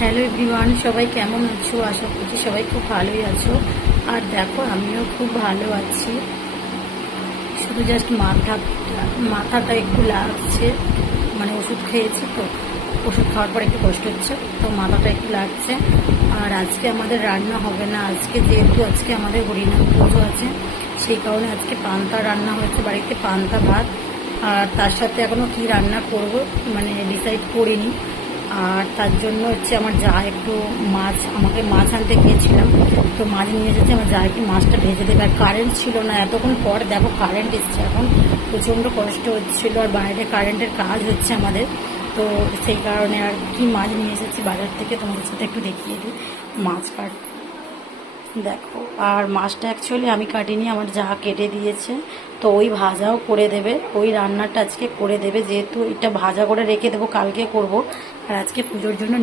Hello everyone, সবাই কেমন আছো? আশা করছি সবাই খুব ভালোই আছো। আর দেখো, আমিও খুব ভালো আছি। শুধু জাস্ট মাথাটা একটু লাগছে, মানে ওষুধ খেয়েছি তো, ওষুধ খাওয়ার পর একটু কষ্ট হচ্ছে, তো মাথাটা একটু লাগছে। আর আজকে আমাদের রান্না হবে না, যেহেতু আজকে আমাদের হরিনাম পুজো আছে, সেই কারণে আজকে পান্তা রান্না হয়েছে বাড়িতে, পান্তা ভাত। আর তার সাথে এখনও কী রান্না করব মানে ডিসাইড করিনি। আর তার জন্য আমার যা একটু আমাকে মাছ আনতে গিয়েছিলাম, তো মাছ নিয়ে এসেছে। আমার যা একটু মাছটা ভেজে দেবে। আর কারেন্ট ছিল না, এতক্ষণ পর দেখো কারেন্ট এসছে। এখন প্রচণ্ড কষ্ট হচ্ছিলো, আর বাইরে কারেন্টের কাজ হচ্ছে আমাদের, তো সেই কারণে আর কি মাছ নিয়ে এসেছি বাজার থেকে, তোমাদের সাথে একটু দেখিয়ে দিই। মাছ কাট দেখো, আর মাছটা অ্যাকচুয়ালি আমি কাটিনি, আমার যা কেটে দিয়েছে। তো ওই ভাজাও করে দেবে, ওই রান্নাটা আজকে করে দেবে, যেহেতু এটা ভাজা করে রেখে দেবো, কালকে করব। আর আজকে পুজোর জন্য